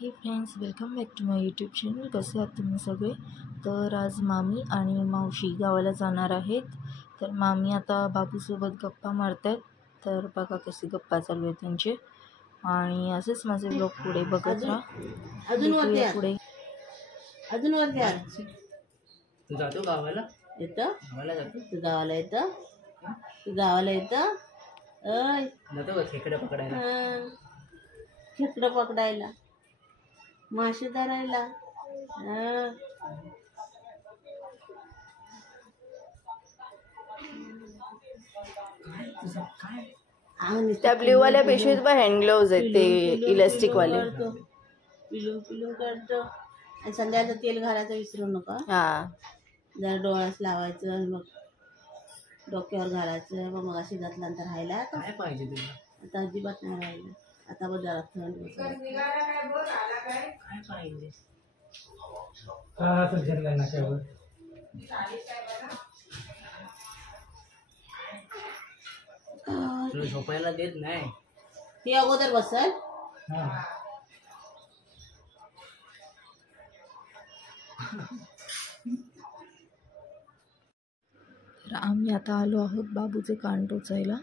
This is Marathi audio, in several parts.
हे friends, welcome back to my YouTube channel. कसे आहात तुम्ही सगळे? तर आज मामी आणि मावशी गावाला जाणार आहेत. तर मामी आता बाबूसोबत गप्पा मारत आहेत. तर बघा कशी गप्पा चालू आहेत त्यांचे. आणि असेच माझे ब्लॉग पुढे बघत राहा. अजून पुढे तू जातो गावाला? येतं गावाला जातो. तू गावाला येतं? तू गावाला येतं? जातो खेकडं पकडायला. खेकडं पकडायला, मासे धरायला. त्या ब्ल्यू वाल्या पिशवीत पण हँड ग्लोव्ज आहेत, ते इलास्टिक वाले. पिलून पिलून काढतो. आणि संध्याकाळचं तेल घालायचं विसरू नका. जरा डोळ्यास लावायचं, मग डोक्यावर घालायचं. मग अशी घातल्यानंतर राहायला काय पाहिजे तुला? आता अजिबात नाही राहिलं. आता बघ जरा थंड काय पाहिजे. तुला झोपायला देत नाही. ती अगोदर बसल. तर आम्ही आता आलो आहोत बाबूचे कान टोचायला.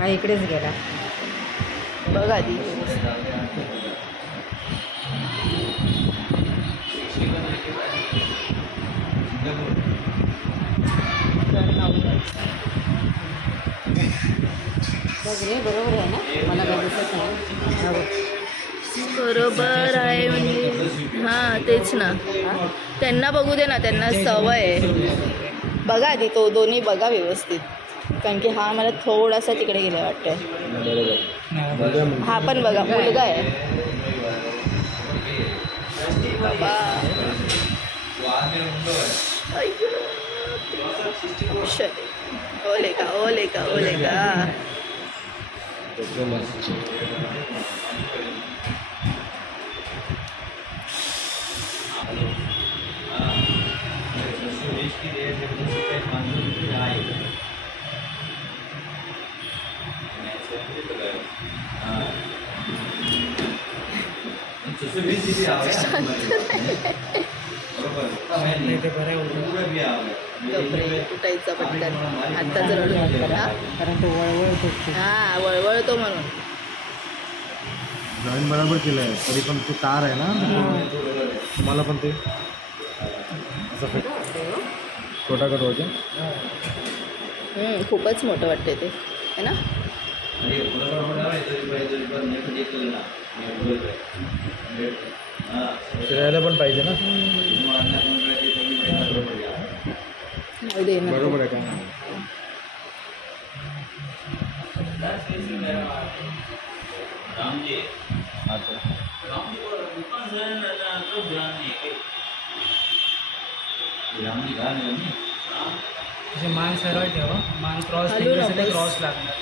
हा इकडेच गेला बघ आधी. बरोबर आहे ना? मला काय दिसत नाही. बरोबर आहे म्हणजे हां तेच ना. त्यांना बघू दे ना, त्यांना सवय आहे. बघा आधी तो दोन्ही बघा व्यवस्थित, कारण की हा मला थोडासा तिकडे गेला वाटतंय. हा पण बघा, मुलगा आहे बाबा. ओले का ओले का ओले का. कुठायचा पटकन आत्ता जर कारण तो वळवळतो. हां वळवळतो म्हणून. जॉईन बरोबर केलं आहे, तरी पण तो तार आहे ना, तुम्हाला पण ते असं छोटा करवायचं. खूपच मोठं वाटते ते, है ना? फिरायला पण पाहिजे ना. बरोबर आहे का? मान सरळ ठेवा. मान क्रॉस ठेवण्यासाठी क्रॉस लागणार.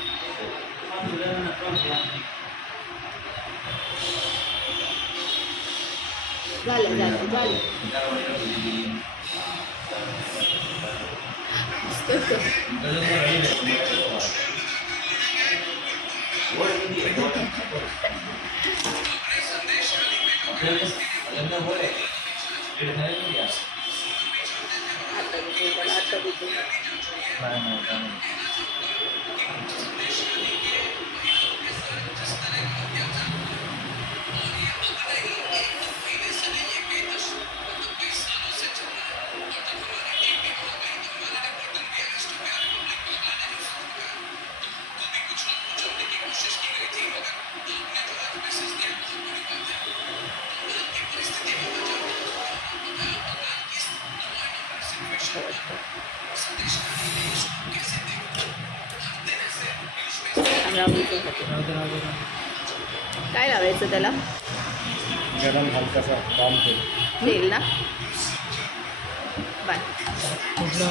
काय लावायचं त्याला? गरम हलकासा काम तेल ना. बाय. कुठलं